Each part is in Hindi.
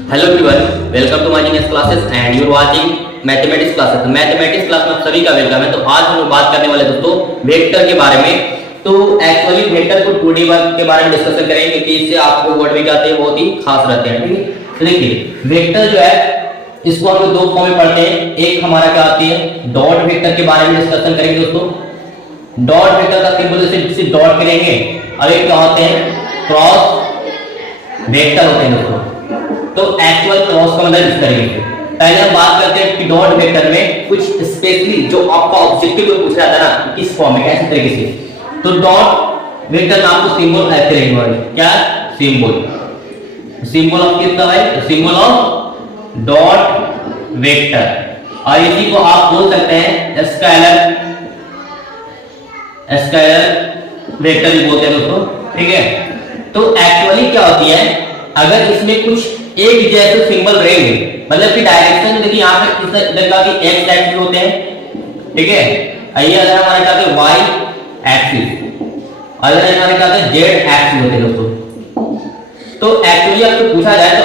Hello everyone, welcome to my genius classes and you are watching mathematics classes. Mathematics class में आप सभी का वेलकम है। तो आज हम लोग बात करने वाले दोस्तों वेक्टर के बारे में। तो एक्चुअली वेक्टर को 2D वर्क के बारे में डिस्कशन करेंगे क्योंकि इससे आपको वर्ड भी आते हैं, बहुत ही खास रहते हैं। ठीक है, तो देखिए वेक्टर जो है इसको हम लोग दो फॉर्म में पढ़ते हैं। एक हमारा क्या आती है डॉट वेक्टर के बारे में डिस्कशन करेंगे दोस्तों। डॉट वेक्टर का सिंबल से डॉट करेंगे। अब एक क्या होते हैं क्रॉस वेक्टर होते हैं दोस्तों। तो एक्चुअल क्रॉस का मतलब इस तरीके से पहले हम बात करते हैं कि डॉट वेक्टर में कुछ स्पेशली जो आपका ऑब्जेक्टिव में पूछ रहा था ना किस फॉर्म में कैसे तरीके से। तो डॉट वेक्टर नाम को सिंबल ऐसे लिखना है, क्या सिंबल ऑफ किसका है, सिंबल ऑफ डॉट वेक्टर। और इसी को आप बोल सकते हैं स्केलर वेक्टर भी बोलते हैं दोस्तों। ठीक है, तो एक्चुअली क्या होती है अगर इसमें कुछ एक जैसे सिंबल रहेंगे, मतलब कि डायरेक्शन देखिए यहाँ पे इस जगह की एक्स एक्सिस होते हैं। ठीक है, आइए अगर हमारे क्या होते हैं वाई एक्सिस, अगर हमारे क्या होते हैं जेड एक्सिस होते हैं दोस्तों। तो एक्चुअली आपको पूछा जाए तो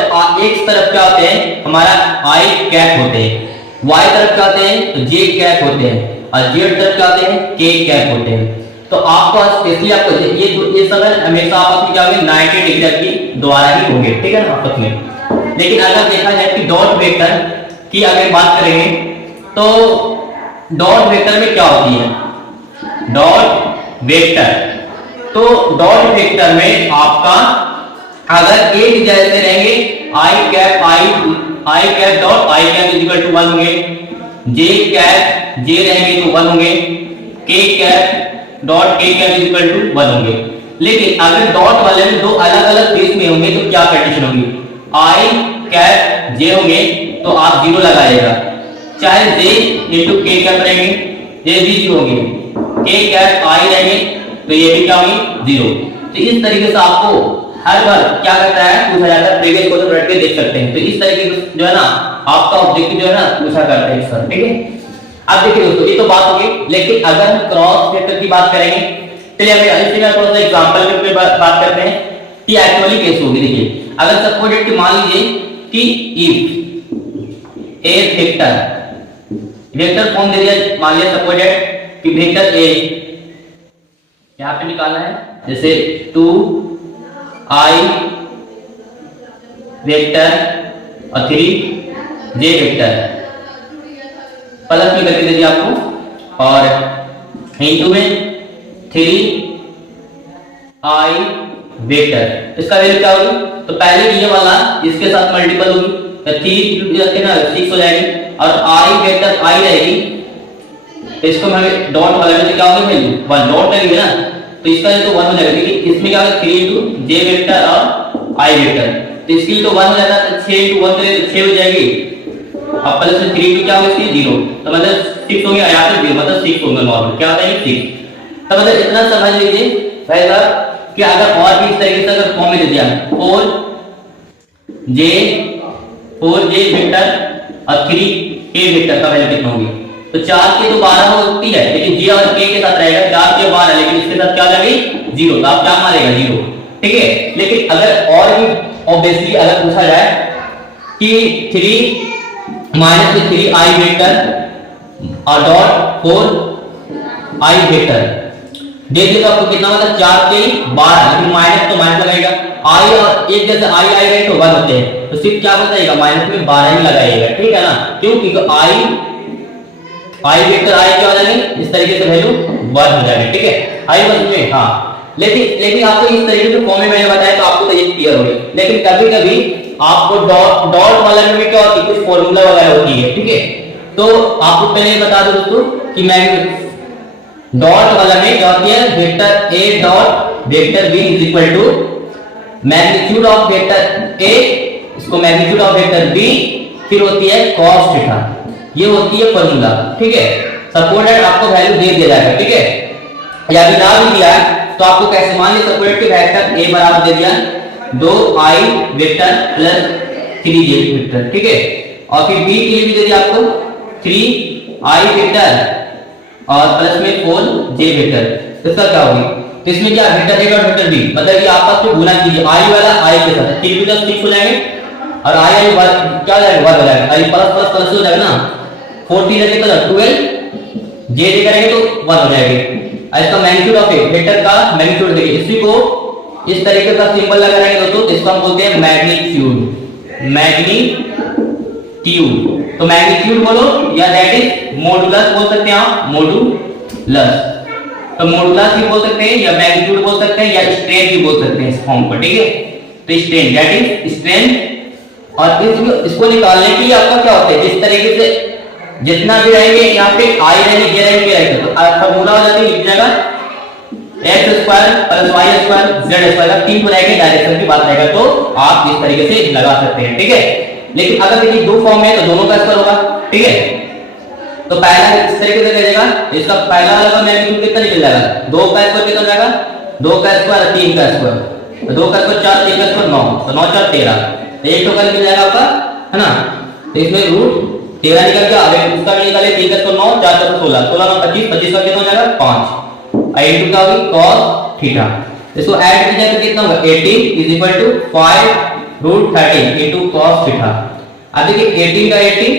एक तरफ क्या होते हैं हमारा आई कैप होते हैं, वाई तरफ क्या होते हैं तो जे कैप होते हैं, और जेड तरफ क्या होते हैं के कैप होते हैं। तो आपको स्पेशली आपको ये समय हमेशा आपस में क्या होंगे 90 डिग्री की द्वारा ही होंगे। ठीक है ना आपस में। लेकिन अगर देखा जाए कि डॉट वेक्टर की अगर बात करेंगे तो डॉट वेक्टर में क्या होती है डॉट वेक्टर। तो डॉट वेक्टर में आपका अगर एक जैसे रहेंगे i cap dot i cap equal to 1 होंगे, जे कैप जे रहेंगे तो 1 होंगे, के कैप डॉट के कैप इक्वल टू 1 होंगे। लेकिन अगर डॉट वाले में दो अलग अलग केस में होंगे तो क्या कंडीशन होगी, आई कैप जे होंगे तो आप 0 लगाइएगा, चाहे जे इंटू के कैप रहेंगे ये भी 0 होंगे, के कैप आई रहेंगे तो ये भी क्या होंगे 0। तो इस तरीके से आपको हर बार क्या करता है पूछा जाता है, प्रीवियस क्वेश्चन रट के देख सकते हैं। तो इस तरीके से जो है ना आपका ऑब्जेक्टिव जो है ना पूछा करता है सर। ठीक है, अब देखिए दोस्तों ये तो बात होगी, लेकिन अगर हम क्रॉस वेक्टर की बात करेंगे चलिए हमें इसी में थोड़ा सा एग्जांपल पे बात करते हैं कि एक्चुअली कैसे होगी। देखिए अगर सपोज दैट कि मान लीजिए कि इफ ए वेक्टर फॉर्म दे दिया, मान लिया सपोज दैट कि वेक्टर ए यहां पे निकालना है जैसे 2i वेक्टर और 3j वेक्टर प्लस में करके दे दिया आपको, और इंटू में 3i वेक्टर, इसका वैल्यू क्या होगी तो पहले ये वाला इसके साथ मल्टीपल होगी तो 3 ना 6 हो जाएगी, और i वेक्टर i रहेगी तो इसको हमें डॉट वाला में क्या होगा वैल्यू 1 डॉट लगेगी ना तो इसका तो 1 हो जाएगा। लेकिन इसमें क्या होगा 3 into j वेक्टर और i वेक्टर, तो इसके लिए तो 1 हो जाता है, 6 into 1 करें तो 6 हो जाएगी, अब प्लस में 3 into क्या होगा इसकी 0, तो मतलब 6 हो गया, यहाँ पे 0 मतलब 6 होगा नॉर्मल क्या होता है 6। तो मतलब इतना समझ लीजिए भाई साहब कि अगर और भी इस तरीके से अगर फॉर्म में दे दिया 4j वेक्टर और 3k वेक्टर का वैल्यू कितना होगी, तो 4 के तो 12 होती है, लेकिन j और k के साथ रहेगा 4 के 12, लेकिन इसके साथ क्या लगेगी 0, तो आप क्या मारेगा 0। ठीक है, लेकिन अगर और भी ऑब्वियसली अगर पूछा जाए कि 3 माइनस 3i वेक्टर और डॉट 4i वेक्टर देख लीजिए आपको कितना मतलब 4 के 12, लेकिन माइनस तो माइनस लगाएगा, i और एक जैसे i रहे तो 1 होते हैं, तो सिर्फ क्या बताइएगा माइनस में 12 ही लगाइएगा। ठीक है ना, क्यों क्योंकि i वेक्टर i क्या हो जाएंगे इस तरीके से वैल्यू 1 हो जाएगी। ठीक है, i बस में हाँ, लेकिन आपको इस तरीके से फॉर्म में मैंने बताया तो आपको तो ये क्लियर हो गई। लेकिन कभी कभी आपको डॉट वाला में भी क्या होती है कुछ फॉर्मूला वगैरह होती है। ठीक है, तो आपको पहले बता दो दोस्तों कि मैं डॉट वाला में क्या होती है vector a dot vector b is equal to magnitude of vector a, इसको मैग्नीट्यूड ऑफ वेक्टर b, फिर होती है cos थीटा, ये होती है फॉर्मूला। ठीक है, सपोज दैट आपको वैल्यू दे दिया जाएगा, ठीक है, या भी ना भी दिया तो आपको कैसे मान लीजिए सपोज दैट कि वेक्टर a बराबर दे दिया 2i vector plus 3j vector. ठीक है, और फिर b के लिए भी दे दिया आपको 3i वेक्टर और प्लस में 4j वेक्टर, इसका क्या होगी तो इसमें क्या वेक्टर a और वेक्टर b मतलब कि आपस में गुना कीजिए i वाला i के साथ 3 + 6 हो जाएंगे और आई आई क्या हो जाएगा, वर्ग हो जाएगा, आई प्लस प्लस प्लस हो जाएगा ना, 4 3 कितना 12, जे जे करेंगे तो 1 हो जाएगी। इसका मैग्नीट्यूड ऑफ ए वेक्टर का मैग्नीट्यूड देखिए, इसी को इस तरीके का सिंबल लगा रहेंगे दोस्तों, इसको हम बोलते हैं मैग्नीट्यूड, मैग्नीट्यूड। तो मैग्नीट्यूड बोलो या दैट इज मॉडुलस बोल सकते हैं आप, मॉडुलस। तो मॉडुलस भी बोल सकते हैं या मैग्नीट्यूड बोल सकते हैं या स्ट्रेन भी बोल सकते हैं इस फॉर्म को, ठीक है। तो स्ट्रेन दैट इज स्ट्रेन, और इसको निकालने के लिए आपका क्या होता है, इस तरीके से जितना भी रहेंगे यहाँ पे आई रहेंगे, जे रहेंगे, के रहेंगे, तो फॉर्मूला हो जाती है, लिख जाएगा x square plus y square z square का 3 रहेगा, डायरेक्शन की बात रहेगा तो आप इस तरीके से लगा सकते हैं, ठीक है। लेकिन अगर देखिए दो फॉर्म में तो दोनों का स्क्वायर होगा, ठीक है। तो पहला इस तरीके से जाएगा, इसका पहला वाला मैग्नीट्यूड कितना निकल जाएगा, 2 का स्क्वायर कितना जाएगा, 2 का स्क्वायर 3 का स्क्वायर, तो 2 का स्क्वायर 4, 3 का स्क्वायर 9, तो 9 4 13, तो एक टोकन निकल जाएगा आपका, है ना। तो इसमें रूट 13 निकल गया, अब उसका भी निकाले, 3 का स्क्वायर 9, 4 4 16, 16 9 25, 25 का कितना हो जाएगा 5, आई इनटू क्या होगी cos थीटा। इसको ऐड कीजिए तो कितना होगा 18 is equal to 5 root 13 into cos theta. अब देखिए 18 का 18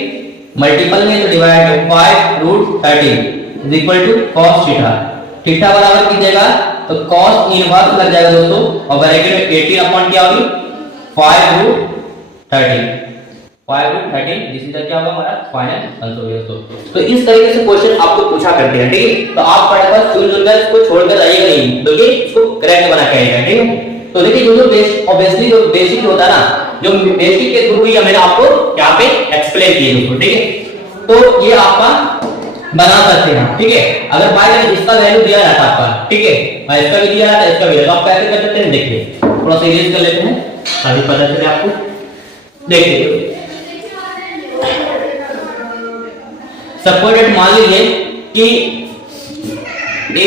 मल्टीपल में तो डिवाइड है 5 root 13 is equal to cos theta. Theta बराबर कीजिएगा तो cos इनवर्स लग जाएगा दोस्तों, और ब्रैकेट में 18 अपॉन क्या होगी 5 रूट 13, 5 रूट 13, दिस इज क्या होगा हमारा फाइनल आंसर दोस्तों। तो इस तरीके से क्वेश्चन आपको पूछा करते हैं, ठीक है। तो आप फटाफट सुनकर इसको छोड़कर आइएगा नहीं, बल्कि इसको करेक्ट बना के आइएगा, ठीक है। तो देखिए जो ऑब्वियसली जो बेसिक होता है ना, जो बेसिक के थ्रू ही मैंने आपको यहाँ पे एक्सप्लेन किए दोस्तों, ठीक है। तो ये आपका बना सकते हैं, ठीक है। अगर बाय चांस इसका वैल्यू दिया जाता है आपका, ठीक है, और इसका भी दिया जाता है, इसका भी, तो आप कैसे कर सकते हैं, देखिए थोड़ा सा इरेज कर लेते हैं ताकि पता चले आपको। देखिए सपोज मान लीजिए कि a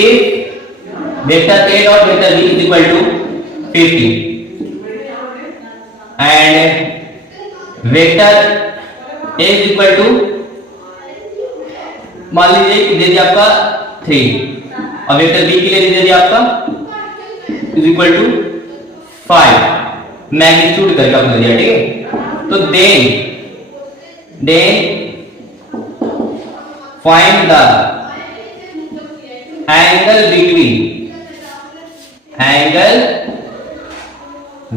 vector a dot vector b is equal to 50 and vector a is equal to मान लीजिए कि दे दिया आपका 3 और वेक्टर b के लिए दे दिया आपका इज इक्वल टू 5, मैग्नीट्यूड करके आपने दिया, ठीक है। तो then find the angle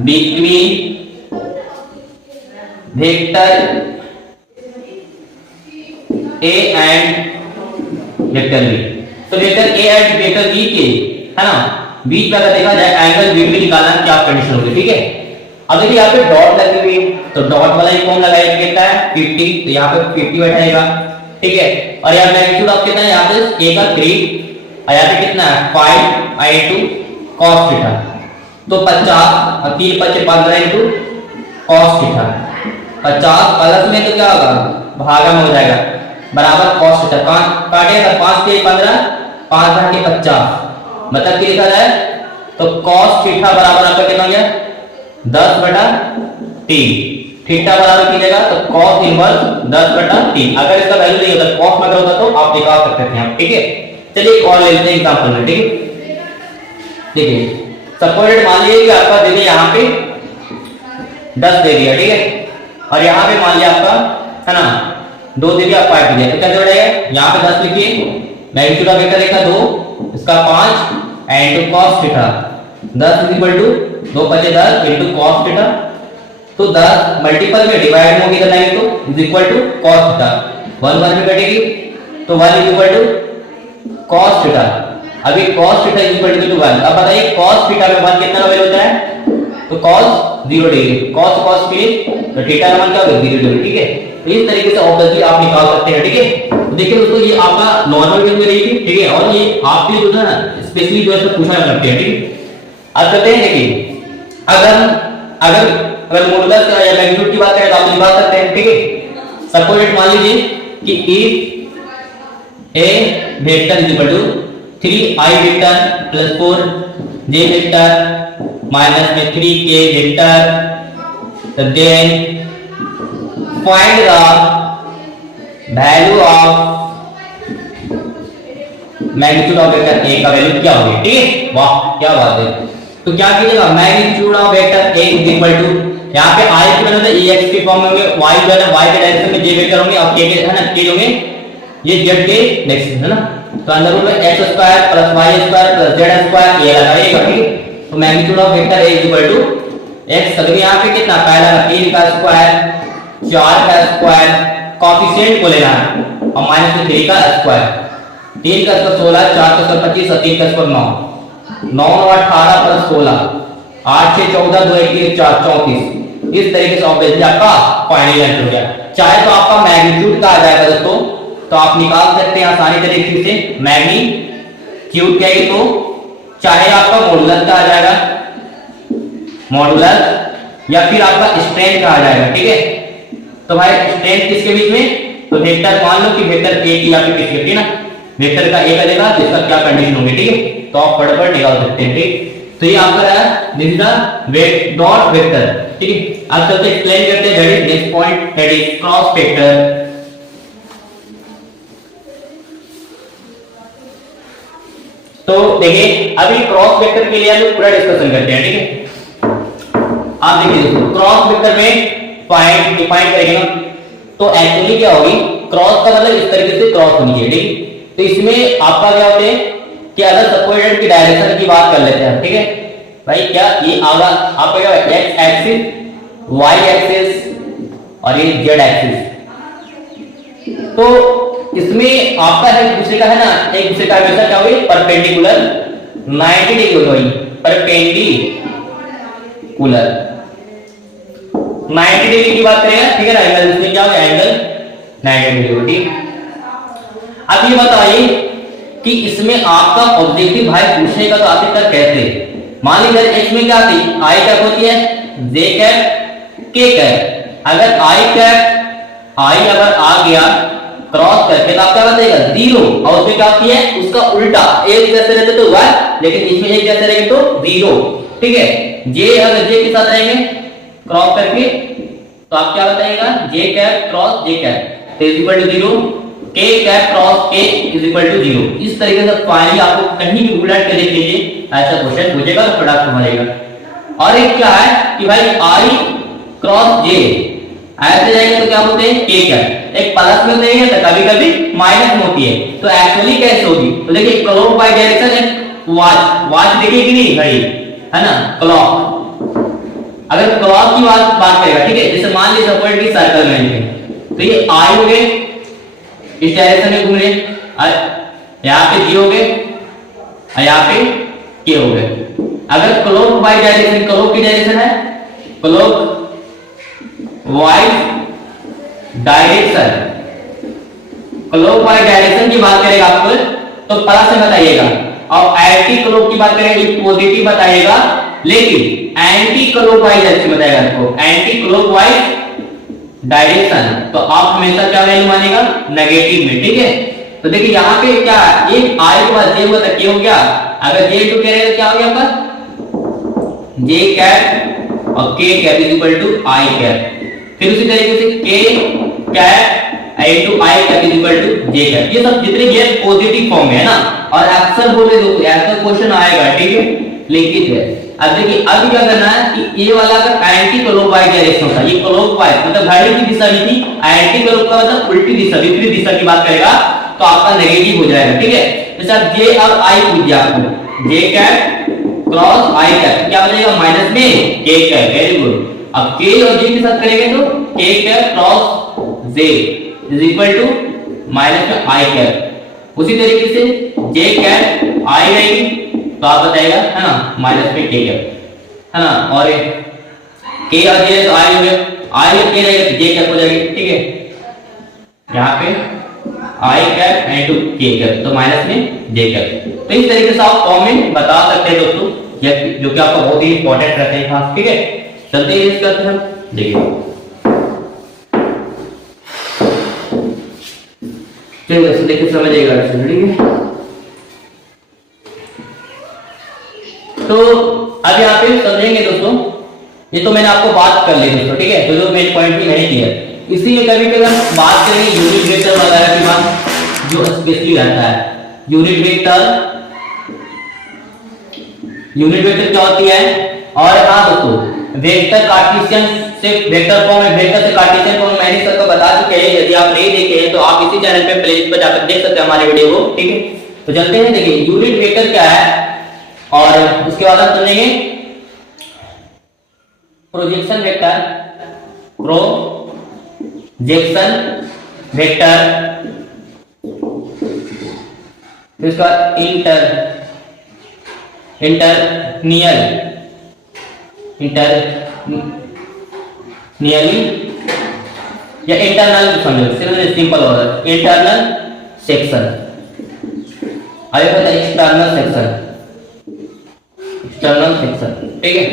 between vector a and vector b। तो vector a and vector b के, है ना, बीच में अगर देखा जाए एंगल b निकालना क्या कंडीशन होगी, ठीक है। अब देखिए यहाँ पे डॉट लगी हुई है, तो डॉट वाला ही कौन लगाएगा, कितना है 50, तो यहाँ पे 50 बैठाएगा, ठीक है। और यहाँ मैग्नीट्यूड ऑफ कितना है, यहाँ पे a का 3 और यहाँ पे कितना है 5 आई इनटू cos थीटा, तो 50 और 3 5 15 इनटू cos थीटा, 50 प्लस में तो क्या होगा भागा में हो जाएगा बराबर cos थीटा, काटेगा 5 के 15 5 भागे 50, मतलब कि लिखा जाए तो cos थीटा बराबर आपका कितना हो गया 10/3, थीटा बराबर कीजिएगा तो cos इनवर्स 10/3। अगर इसका वैल्यू नहीं होता cos में अगर होता तो आप निकाल सकते थे आप, ठीक है। चलिए एक और ले लेते हैं एग्जांपल में, ठीक है। देखिए सपोज मान लीजिए कि आपका दे दिया यहाँ पे 10 दे दिया, ठीक है, और यहाँ पे मान लिया आपका, है ना, 2 दे दिया 5 दिया, तो क्या हो जाएगा यहाँ पे 10 लिखिए, मैग्नीट्यूड ऑफ वेक्टर लिखा 2, इसका 5 and cos theta, 10 is equal to 2 5 10 into cos theta, तो 10 मल्टीपल में डिवाइड में कितना है तो is equal to cos theta, 1 1 में कटेगी तो 1 is equal to cos theta. अभी cos theta is equal to 1, अब बताइए cos थीटा में 1 कितना वैल्यू होता है, तो cos 0 डिग्री, cos फिर तो थीटा का मान क्या होगा 0 डिग्री, ठीक है। तो इस तरीके से ऑब्वियसली आप निकाल सकते हैं, ठीक है। तो देखिए दोस्तों ये आपका नॉर्मल वे में रहेगी, ठीक है, और ये आपके जो है ना स्पेशली जो है पूछा करते हैं, ठीक है। अब कहते हैं देखिए अगर मॉडुलस या मैग्नीट्यूड की बात करें तो आप निकाल सकते हैं, ठीक है। सपोज मान लीजिए कि if a vector is equal to 3i vector plus 4j vector minus में 3k वेक्टर, तो then find the value of magnitude of vector a का वैल्यू क्या होगी, ठीक है। वाह क्या बात है। तो क्या कीजिएगा magnitude of vector a is equal to यहाँ पे आई के बने एक्स के फॉर्म में होंगे, वाई जो है ना वाई के डायरेक्शन में जे वेक्टर होंगे और के है ना के होंगे ये जेड के डायरेक्शन है ना। तो अंदर रूट में x square plus y square plus z square ये लगाइएगा ठीक है। तो magnitude of vector a equal to x तक यहाँ पे कितना पहला 3 का स्क्वायर 4 का स्क्वायर कोएफिशिएंट को लेना है और माइनस में 3 का स्क्वायर 3 का स्क्वायर 16 4 का स्क्वायर 25 और 3 का स्क्वायर 9 9 और 18 प्लस 16 8 6 14 2 1 4 34 इस तरीके से ऑब्वियसली आपका फाइनल आंसर हो गया। चाहे तो आपका मैग्नीट्यूड का आ जाएगा दोस्तों तो आप निकाल सकते हैं आसानी तरीके से मैग्नीट्यूड क्या है, तो चाहे आपका मॉडुलस का आ जाएगा मॉडुलस या फिर आपका स्ट्रेंथ का आ जाएगा ठीक है। तो भाई स्ट्रेंथ किसके बीच में, तो वेक्टर मान लो कि वेक्टर ए की या फिर किसके ठीक है ना, वेक्टर का ए का देगा तो इसका क्या कंडीशन होगी ठीक है। तो आप फटाफट निकाल सकते हैं ठीक। तो ये आपका है दिस इज द वेट डॉट वेक्टर ठीक है। अब चलते एक्सप्लेन करते हैं that is next point that is cross vector. तो देखिए अभी क्रॉस वेक्टर के लिए हम पूरा डिस्कशन करते हैं ठीक है। आप देखिए दोस्तों क्रॉस वेक्टर में पॉइंट डिफाइन करेंगे ना तो एक्चुअली क्या होगी, क्रॉस का मतलब इस तरीके से क्रॉस होनी चाहिए ठीक। तो इसमें आपका क्या होते हैं कि अगर सपोर्टेड की डायरेक्शन की बात कर लेते हैं ठीक है भाई, क्या ये आगा आपका क्या है एक्स एक्सिस वाई एक्सिस और ये जेड एक्सिस। तो इसमें आपका है दूसरे का है ना एक दूसरे का हमेशा क्या होगी परपेंडिकुलर 90 डिग्री होगी, परपेंडिकुलर 90 डिग्री की बात करें ठीक है ना, एंगल इसमें क्या होगा एंगल 90 डिग्री होगी। अब ये बताइए कि इसमें आपका ऑब्जेक्टिव भाई पूछेगा तो आखिरकार कैसे, मान लीजिए इसमें क्या आती आई कैप होती है जे कैप के कैप, अगर आई कैप आई अगर आ गया क्रॉस करके तो आप क्या बताइएगा जीरो, और उसमें क्या होती है उसका उल्टा एक जैसे रहते तो हुआ लेकिन इसमें एक जैसे रहेंगे तो जीरो ठीक है। जे अगर जे के साथ रहेंगे क्रॉस करके तो आप क्या बताइएगा j cap cross j cap is equal to zero, k cap cross k is equal to zero. इस तरीके से फाइनली आपको कहीं भी उलट के देख लीजिए ऐसा क्वेश्चन पूछेगा तो प्रोडक्ट बनेगा। और एक क्या है कि भाई आई क्रॉस जे ऐसे जाएंगे तो क्या बोलते हैं के कैप, एक प्लस में देंगे तो कभी कभी माइनस में होती है। तो एक्चुअली कैसे होगी, तो देखिए क्लॉक बाय डायरेक्शन एक वॉच देखिए कि नहीं घड़ी है ना क्लॉक, अगर क्लॉक की बात करेगा ठीक है, जैसे मान लीजिए सपोर्ट की सर्कल में है तो ये आई हो गए इस डायरेक्शन में घूम रहे यहाँ पे जी हो गए यहाँ पे के हो गए। अगर क्लॉक बाय डायरेक्शन क्लॉक की डायरेक्शन है clock wise direction clock wise direction की बात करेगा आपको तो प्लस से बताइएगा, और एंटी क्लॉक की बात करेंगे पॉजिटिव बताइएगा, लेकिन एंटी क्लॉक वाइज डायरेक्शन बताएगा आपको एंटी क्लॉक वाइज डायरेक्शन तो आप हमेशा क्या वैल्यू मानेगा नेगेटिव में ठीक है। तो देखिए यहाँ पे क्या एक आई के बाद जे हुआ तो क्या हो गया, अगर जे टू करेगा क्या हो गया आपका जे कैप और k cap is equal to i cap, फिर उसी तरीके से k cap into i cap is equal to j cap. ये सब जितने ये पॉजिटिव फॉर्म में है ना, और अक्सर बोल रहे दोस्तों ऐसा क्वेश्चन आएगा ठीक है लिखित है। अब देखिए अब क्या करना है कि ये वाला अगर एंटी क्लॉकवाइज डायरेक्शन होता है, ये क्लॉकवाइज मतलब घड़ी की दिशा में थी, एंटी क्लॉक का मतलब उल्टी दिशा विपरीत दिशा की बात करेगा तो आपका नेगेटिव हो जाएगा ठीक है। जैसे अब जे और आई पूछ दिया आपको जे कैप क्रॉस आई कैप क्या बनेगा माइनस में के कैप, वेरी गुड। अब के और जे के साथ करेंगे तो k cap cross j is equal to minus में आई कैप, उसी तरीके से जे कैप आई रहेगी तो आप बताएगा है ना माइनस में के कैप है ना, और के और जे तो आई हो गया आई और के रहेगा तो जे कैप हो जाएगी ठीक है। यहाँ पे आई कैप इनटू के कैप तो माइनस में जे कैप। तो इस तरीके से आप फॉर्म में बता सकते हैं दोस्तों, जो कि आपका बहुत ही इंपॉर्टेंट रहते हैं खास ठीक है। चलते हैं इसका हम देखिए चलिए दोस्तों देखिए समझिएगा ठीक है। तो अब यहाँ पे समझेंगे दोस्तों, ये तो मैंने आपको बात कर ली दोस्तों ठीक है, तो जो मेन पॉइंट भी नहीं किया इसीलिए कभी कभी हम बात करेंगे यूनिट वेक्टर वगैरह की बात जो स्पेशली रहता है। यूनिट वेक्टर क्या होती है, और हाँ दोस्तों वेक्टर कार्टेशियन से वेक्टर फॉर्म में, वेक्टर से कार्टेशियन फॉर्म मैंने सबको बता चुके हैं। यदि आप नहीं देखे हैं तो आप इसी चैनल पे प्लेलिस्ट पर जाकर देख सकते हैं हमारे वीडियो को, ठीक है। तो चलते हैं, देखिए यूनिट वेक्टर क्या है और उसके बाद हम समझेंगे प्रोजेक्शन वेक्टर, प्रोजेक्शन वेक्टर, फिर उसका इंटरनियली या इंटरनल समझो, सिर्फ सिंपल होगा इंटरनल सेक्शन। आगे बताइए एक्सटर्नल सेक्शन, ठीक है।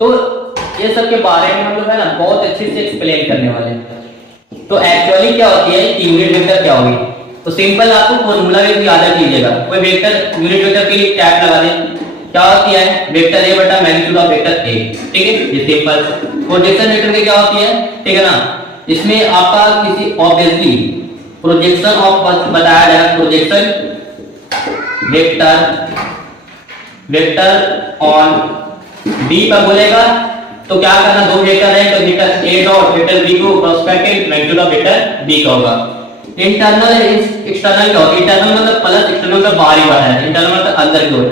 तो ये सब के बारे में हम लोग है ना बहुत अच्छे से एक्सप्लेन करने वाले हैं। तो एक्चुअली क्या होती है यूनिट वेक्टर क्या होगी, तो सिंपल आपको फॉर्मूला भी याद रख लीजिएगा। कोई वेक्टर यूनिट वेक्टर के लिए टैग लगा दें, क्या होती है वेक्टर ए बटा मैग्नीट्यूड ऑफ वेक्टर ए, ठीक है। ये सिंपल। प्रोजेक्शन वेक्टर की क्या होती है, ठीक है ना, इसमें आपका किसी ऑब्वियसली प्रोजेक्शन ऑफ बताया जाएगा, प्रोजेक्शन वेक्टर ऑन बी पर बोलेगा तो क्या करना, दो वेक्टर है तो vector a dot vector b को क्रॉस करके मैग्नीट्यूड ऑफ वेक्टर बी का होगा। इंटरनल एक्सटर्नल क्या होता है, इंटरनल मतलब प्लस, एक्सटर्नल का बाहरी वाला है, इंटरनल मतलब अंदर की ओर।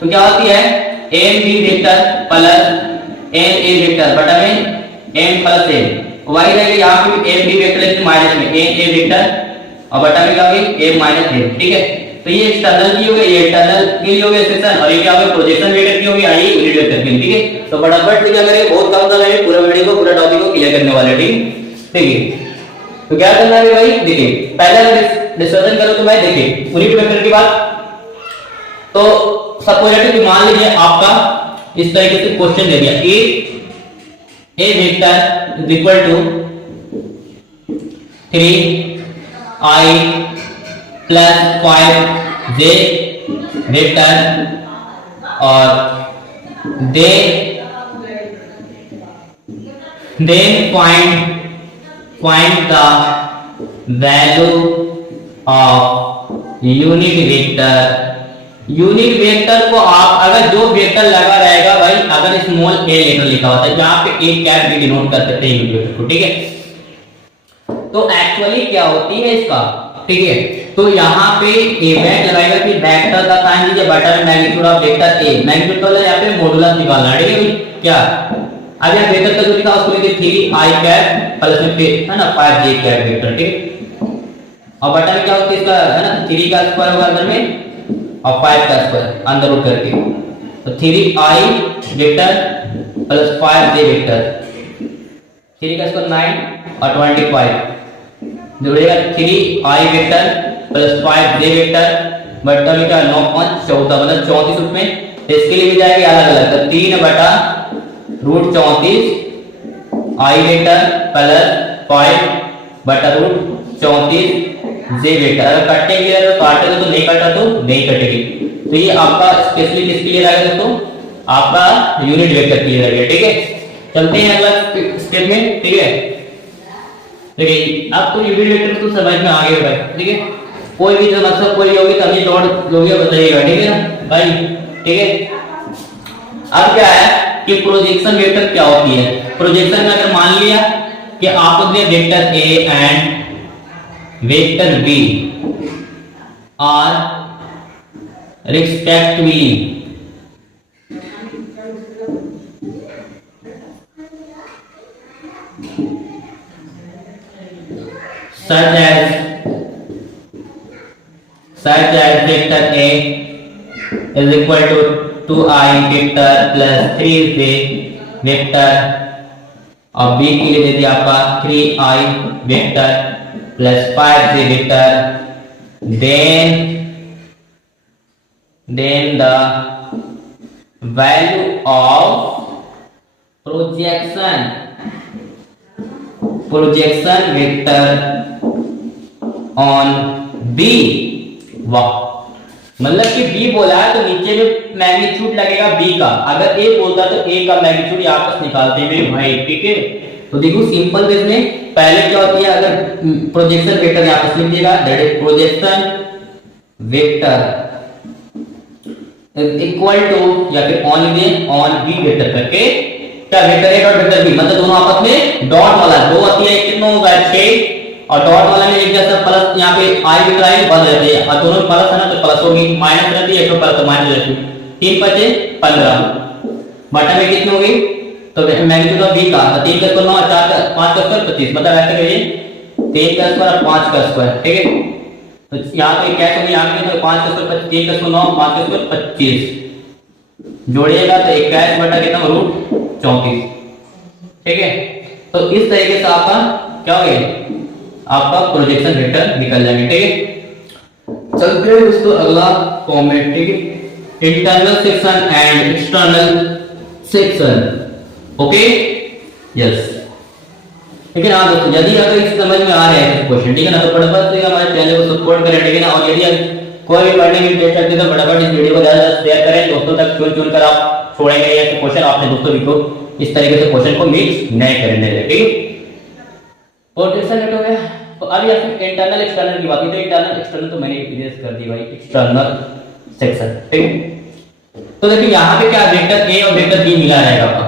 तो क्या होती है n b vector plus n a vector बटा में एन प्लस एन, वही रहेगी यहाँ पे एन बी वेक्टर माइनस में एन ए वेक्टर और बटा में क्या होगी एन माइनस एन, ठीक है। तो ये एक्सटर्नल की हो गई, ये इंटरनल की हो गई सेक्शन, और ये क्या होगा प्रोजेक्शन वेक्टर की होगी, आई यूनिट वेक्टर की, ठीक है। तो फटाफट क्या करेंगे, बहुत कम समय में पूरा वीडियो को पूरा टॉपिक को क्लियर करने वाले, ठीक है। तो क्या करना है भाई, देखिए पहले डिस्कशन करो तो भाई देखिए यूनिट वेक्टर की बात। तो सपोजिटिव मान लीजिए आपका इस तरीके से क्वेश्चन दे दिया, A vector is equal to 3i plus 5j vector और then find the value of unit vector। Unit vector को आप अगर जो वेक्टर लगा रहेगा भाई, अगर स्मॉल ए लेटर लिखा होता है जहां पे ए कैप भी डिनोट कर सकते हैं यूनिट वेक्टर को, ठीक है। तो एक्चुअली क्या होती है इसका, ठीक है। तो यहाँ पे ए बैक लगाएगा कि वेक्टर का साइन लीजिए बटा में magnitude of vector A, magnitude का यहाँ पे मॉडुलस निकालना है, ठीक है क्या। अब यहाँ वेक्टर का जो लिखा उसको लिखिए 3i कैप प्लस में है ना 5j कैप वेक्टर, ठीक। और बटा में क्या होता है इसका है ना 3 का स्क्वायर होगा अंदर में और 5 का स्क्वायर अंदर रूट करके, तो 3i vector plus 5j vector, 3 का स्क्वायर 9 और 25 जोड़ेगा 3i vector plus 5j vector बटा में क्या 9 5 14 मतलब 34 उसमें। तो इसके लिए भी जाएगी अलग अलग, तो 3 बटा रूट 34 i वेक्टर प्लस 5 बटा रूट 34 j वेक्टर। अगर कटेगी तो काटेगा, तो नहीं काटा तो नहीं कटेगी। तो ये आपका स्पेशली किसके लिए रहेगा दोस्तों, आपका यूनिट वेक्टर के लिए रहेगा, ठीक है। चलते हैं अगला स्टेप में, ठीक है। देखिए अब तो यूनिट वेक्टर तो समझ में आ गया भाई, ठीक है। कोई भी समस्या कोई होगी तभी नोट लोगे बताइएगा, ठीक है ना भाई, ठीक है। अब क्या है कि प्रोजेक्शन वेक्टर क्या होती है। प्रोजेक्शन में अगर मान लिया कि आपको दिया vector a and vector b are respectively such as vector A is equal to 2i vector plus 3j vector और b के लिए दे दिया आपका 3i vector plus 5j vector, then the value of projection vector on b, वाह मतलब कि b बोला है तो नीचे में मैग्नीट्यूड लगेगा b का, अगर a बोलता तो a का मैग्नीट्यूड आपस निकालते हैं भाई, ठीक है। तो देखो सिंपल वे में पहले क्या होती है, अगर प्रोजेक्शन वेक्टर यहां पर लिख दिएगा that is projection vector equal to या फिर ऑन लिख दें ऑन बी वेक्टर करके, क्या vector a dot vector b, मतलब दोनों आपस में डॉट वाला, दो आती है, कितना होगा 6 और डॉट वाला में एक जैसा प्लस, यहाँ पे आई वेक्टर आई बंद रहती है और दोनों प्लस है ना तो प्लस होगी, माइनस रहती है तो प्लस तो माइनस रहती है। 3 5 15 बटा में कितनी होगी, तो मैग्नीट्यूड ऑफ बी का 3 का स्क्वायर 9 4 का 5 का स्क्वायर 25, मतलब ऐसे करिए 3 का स्क्वायर और 5 का स्क्वायर, ठीक है। तो यहाँ पे क्या होगी, यहाँ पे तो 5 का स्क्वायर 25, 3 का स्क्वायर 9, 5 का स्क्वायर 25 जोड़िएगा तो 21 बटा कितना रूट 34, ठीक है। तो इस तरीके से आपका क्या हो गया, आपका प्रोजेक्शन वेक्टर निकल जाएंगे, ठीक है। चलते हैं दोस्तों अगला फॉर्मेट, ठीक है, internal section and external section, okay yes. लेकिन हाँ दोस्तों, यदि अगर इस समझ में आ रहे हैं क्वेश्चन, ठीक है ना, तो फटाफट से हमारे चैनल को सपोर्ट करें, ठीक है ना। और यदि कोई भी पढ़ने की इंटरेस्ट है तो फटाफट इस वीडियो को ज्यादा शेयर करें, दोस्तों तक चुन कर आप छोड़ेंगे ये क्वेश्चन, आपने दोस्तों को इस तरीके से क्वेश्चन को मिक्स नहीं करने देंगे, ठीक है। प्रोजेक्शन वेक्टर हो गया। तो अब यहाँ इंटरनल एक्सटर्नल की बात की, तो इंटरनल एक्सटर्नल तो मैंने इरेज कर दी भाई, एक्सटर्नल सेक्शन, ठीक है। तो देखिए यहाँ पे क्या वेक्टर ए और वेक्टर बी मिला रहेगा आपका,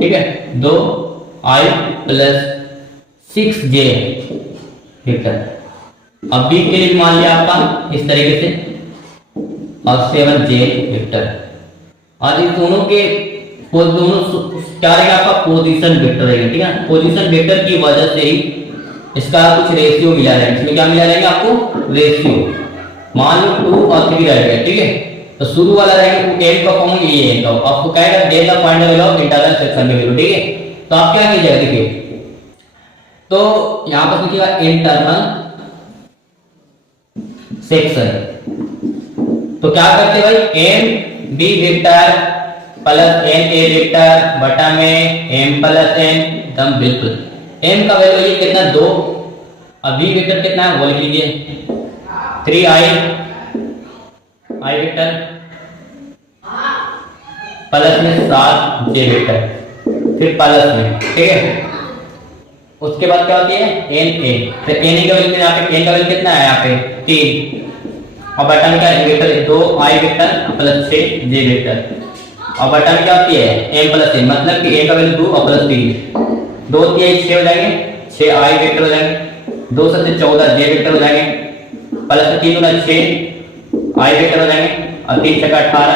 ठीक है, 2i प्लस 6j वेक्टर। अब बी के लिए मान लिया आपका इस तरीके से, और 7j वेक्टर। और इस दोनों के दोनों क्या रहेगा आपका पोजीशन वेक्टर रहेगा, ठीक है। पोजीशन वेक्टर की वजह से ही इसका कुछ रेशियो मिला रहेगा, इसमें क्या मिला रहेगा आपको रेशियो, मान लो 2 और 3 रहेगा, ठीक है। तो शुरू वाला रहेगा m का फॉर्म ये है, तो आपको क्या है then the find value of internal section value, ठीक है। तो आप क्या कीजिएगा, देखिए तो यहां पर लिखिएगा इंटरनल सेक्शन। तो क्या करते भाई, m b vector plus n a vector बटा में m प्लस n, एकदम बिल्कुल। m का वैल्यू ये कितना 2, और b वेक्टर कितना है वो लिख लीजिए 3i i वेक्टर प्लस में 7j वेक्टर, फिर प्लस में, ठीक है। उसके बाद क्या होती है na, फिर na का वैल्यू यहाँ पे n का वैल्यू कितना है यहाँ पे 3, और बटा में क्या vector 2i vector plus 6j vector, और बटा में क्या होती है m प्लस n, मतलब कि a का वैल्यू 2 और प्लस 3, 2 3 6 हो जाएंगे, 6i वेक्टर हो जाएंगे, 2 से 14 j वेक्टर हो जाएंगे, प्लस 3 गुना 6 i वेक्टर हो जाएंगे, और 3 6 18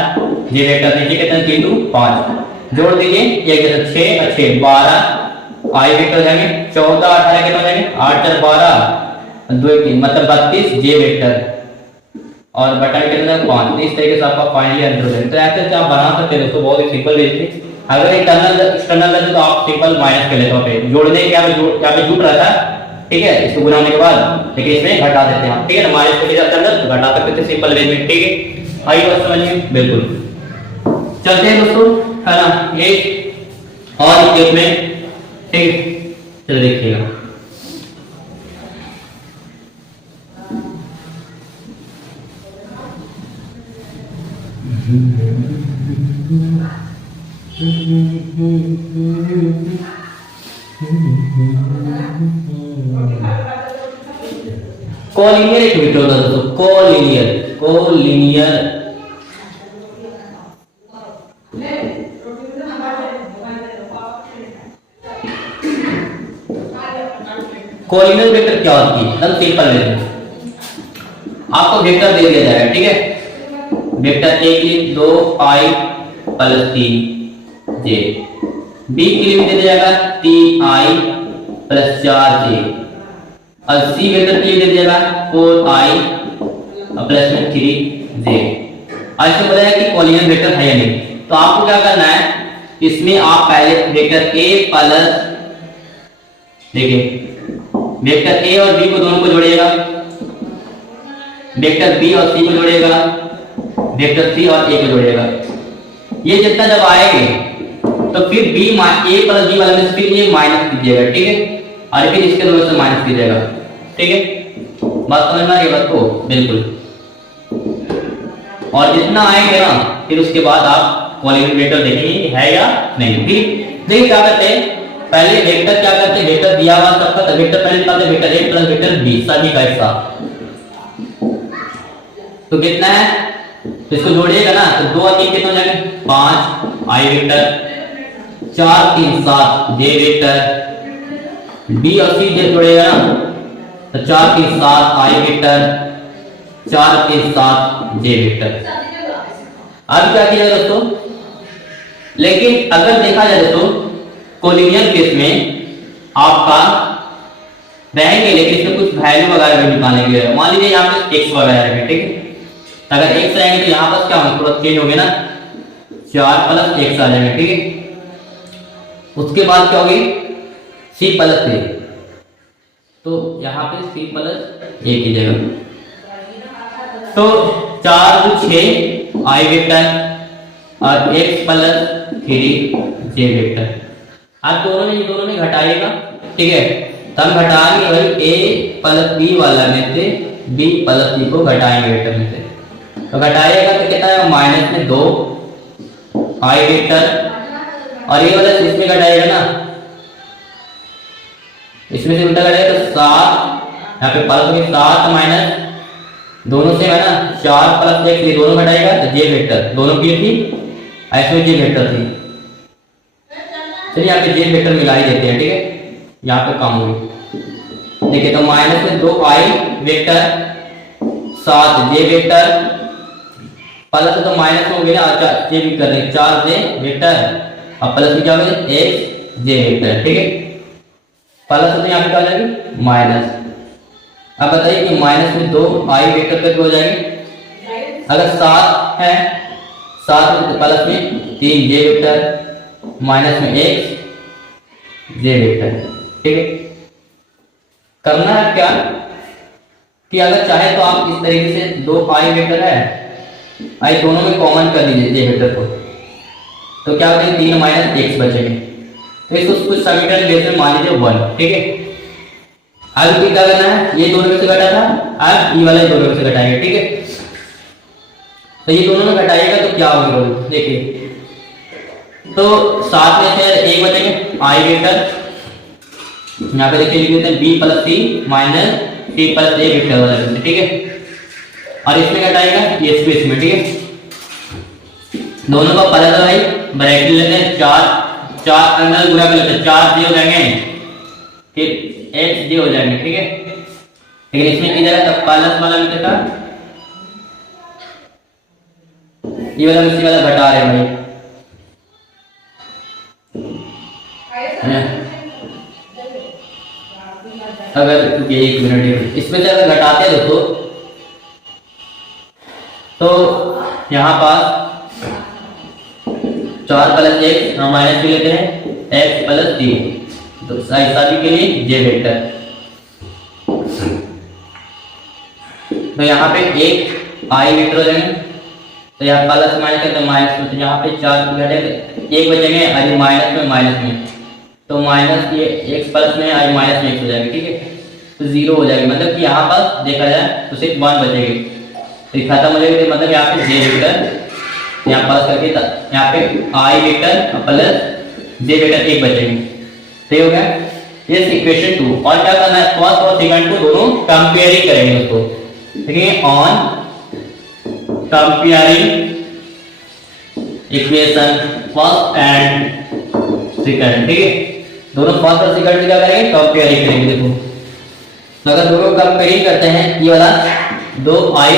j वेक्टर, नीचे कितना 3 2 5 जोड़ दीजिए, ये कितना 6 और 6 12 i वेक्टर हो जाएंगे, 14 18 कितना हो जाएंगे 8 4 12 2 3, मतलब 32 j वेक्टर, और बटा में कितना 5। इस तरीके से आपका फाइनली आंसर हो जाएगा। तो ऐसे से आप बना सकते हैं दोस्तों, बहुत ही सिंपल वे से। अगर इंटरनल एक्सटर्नल है तो आप सिंपल माइनस कर लेते हो, पे जोड़ने के यहाँ पे जुट रहा था, ठीक है, इसको गुना होने के बाद, लेकिन इसमें घटा देते हैं, ठीक है ना, माइनस के जाते अंदर तो घटा सकते थे सिंपल वे में, ठीक है। आइए बात समझिए, बिल्कुल चलते हैं दोस्तों, है ना, ये और केस में, ठीक है, चलो देखिएगा। कोलिनियर एक वेक्टर होता है दोस्तों, कोलिनियर कोलिनियर कोलिनियर वेक्टर क्या होती है, एकदम सिंपल है। आपको वेक्टर दे दिया जाएगा, ठीक है, वेक्टर ए के लिए 2i प्लस 3j, बी के लिए दे दिया जाएगा 3i प्लस 4j, और सी वेक्टर के लिए दे दिया जाएगा 4i प्लस में 3j। आज तो बताया कि कोलिनियर वेक्टर है या नहीं, तो आपको क्या करना है, इसमें आप पहले वेक्टर a प्लस, देखिए वेक्टर a और b को दोनों को जोड़िएगा, वेक्टर b और c को जोड़िएगा, वेक्टर c और a को जोड़िएगा। ये जितना जब आएंगे तो फिर b a प्लस b वाले में फिर ये माइनस कीजिएगा, ठीक है, और फिर इसके दोनों से माइनस कीजिएगा, ठीक है। बात समझ में आ रही है बात को, बिल्कुल। और जितना आएंगे ना फिर उसके बाद आप कोलिनियर वेक्टर देखेंगे है या नहीं, ठीक। देखिए क्या करते हैं, पहले वेक्टर क्या करते हैं, वेक्टर दिया हुआ सबका, तो वेक्टर पहले निकालते हैं, vector a plus vector b सभी का एक साथ, तो कितना है, तो इसको जोड़िएगा ना, तो 2 और 3 कितना हो जाएगा 5 i vector 4 3 7 j vector, b और सी जे जोड़ेगा ना तो 4 3 7 आई वेक्टर, 4 3 7 जे वेक्टर। अब क्या किया दोस्तों, लेकिन अगर देखा जाए दोस्तों कोलिनियर केस में आपका रहेंगे, लेकिन इसमें कुछ वैल्यू वगैरह भी निकालने के लिए, मान लीजिए यहाँ पे x वगैरह है, ठीक है। अगर x रहेंगे तो यहाँ पर क्या होगा, थोड़ा चेंज हो गया ना, 4 प्लस x आ जाएंगे, ठीक है। उसके बाद क्या होगी, c प्लस a, तो यहाँ पे c प्लस a की जगह तो 4 2 6 आई वेक्टर और x प्लस 3 जे वेक्टर। आप दोनों में घटाइएगा, ठीक है। तब घटाएंगे भाई a प्लस b वाला में से b प्लस c को घटाएंगे वेक्टर में से, तो घटाइएगा तो कितना है, माइनस में 2 आई वेक्टर, और ये वाला इसमें घटाइएगा ना, इसमें से उल्टा घटाइएगा तो 7, यहाँ पे प्लस में 7 माइनस दोनों से है ना 4 प्लस x, ये दोनों घटाएगा तो जे वेक्टर, दोनों की थी ऐसे जे वेक्टर थी। चलिए यहाँ पे जे वेक्टर मिला ही देते हैं, ठीक है, यहाँ पे काम होगी। देखिए तो माइनस में 2 आई वेक्टर 7 जे वेक्टर, प्लस तो माइनस में हो गया ना, जे भी कर रहे हैं 4 जे वेक्टर और प्लस में क्या हो गया x जे वेक्टर, ठीक है। प्लस तो यहाँ पे क्या हो जाएगी माइनस। अब बताइए कि माइनस में 2 आई वेक्टर करके हो जाएंगे, अगर 7 है 7 में प्लस में 3 जे वेक्टर माइनस में x जे वेक्टर, ठीक है। करना है क्या कि अगर चाहे तो आप इस तरीके से 2 आई वेक्टर है, आई दोनों में कॉमन कर दीजिए जे वेक्टर को, तो क्या होगा 3 माइनस x बचेंगे, तो इसको कुछ समीकरण बेस में मान लीजिए 1, ठीक है। अब क्या करना है, ये दोनों में से घटा था, अब ये वाला दोनों में से घटाएंगे, ठीक है। तो ये दोनों में घटाइएगा तो क्या होगा, देखिए तो 7 में से एक बचेंगे आई वेक्टर, यहाँ पे देखिए लिख देते हैं b plus c minus c plus a vector वाला, ठीक है। और इसमें घटाएगा ये स्पेस में, ठीक है। दोनों का प्लस है भाई, ब्रैकेट लेते हैं 4 अंदर गुणा कर लेते हैं, 4 जे हो जाएंगे फिर x जे हो जाएंगे, ठीक है। लेकिन इसमें की जाएगा तब प्लस वाला में का ये वाला इसी वाला घटा रहे हैं भाई, अगर ये 1 मिनट इसमें से अगर घटाते हैं दोस्तों तो यहाँ पास 4 प्लस x हम माइनस भी लेते हैं x प्लस 3, तो शादी के लिए जे वेक्टर, तो यहाँ पे एक आई वेक्टर हो जाएंगे, तो यहाँ प्लस माइनस करते माइनस में, तो यहाँ पे 4 घटे 1 बचेंगे, आई माइनस में, तो माइनस ये x प्लस में आई माइनस में x हो जाएगी, ठीक है। तो 0 हो जाएगी, मतलब कि यहाँ पर देखा जाए तो सिर्फ 1 बचेगी, तो खत्म हो जाएगी, मतलब यहाँ पे जे वेक्टर यहाँ प्लस करके यहाँ पे आई वेक्टर प्लस जे वेक्टर 1 बचेगी, सही हो गया। ये इक्वेशन 2, और क्या करना है, फर्स्ट और सेकंड को दोनों कंपेयरिंग करेंगे उसको, देखिए on comparing equation first and second, ठीक है। दोनों फर्स्ट और सेकंड क्या करेंगे, कंपेयरिंग करेंगे। देखो तो अगर दोनों कंपेयरिंग करते हैं, ये वाला 2i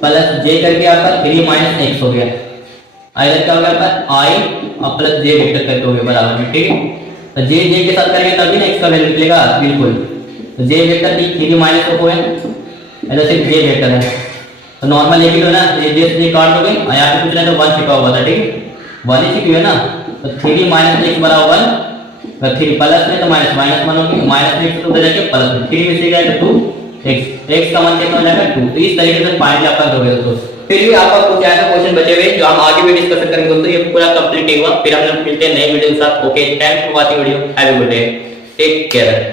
प्लस j करके आपका 3 माइनस x हो गया, इधर क्या होगा आपका i और प्लस j वेक्टर करके हो गया बराबर में, ठीक है। तो j के साथ करेंगे तभी ना x का वैल्यू निकलेगा, बिल्कुल। तो j वेक्टर 3 माइनस हो गया, इधर सिर्फ j वेक्टर है, तो नॉर्मल लिख लो ना, ये काट दोगे और यहाँ पे कुछ नहीं तो 1 छिपा हुआ था, ठीक है। 1 ही छिपी है ना, तो 3 माइनस x बराबर 1, 3 प्लस में तो माइनस माइनस 1 होगी, माइनस में तो उधर जाके प्लस में 3 में से गया तो 2 x का मान कितना हो जाएगा 2। तो इस तरीके से फाइनली आपका हो गया दोस्तों। फिर भी आपका कुछ ऐसा क्वेश्चन बचे हुए जो हम आगे भी डिस्कशन करेंगे दोस्तों, ये पूरा कंप्लीट हुआ, फिर हम लोग मिलते हैं नए वीडियो के साथ। Okay, thanks for watching video, have a good day, take care.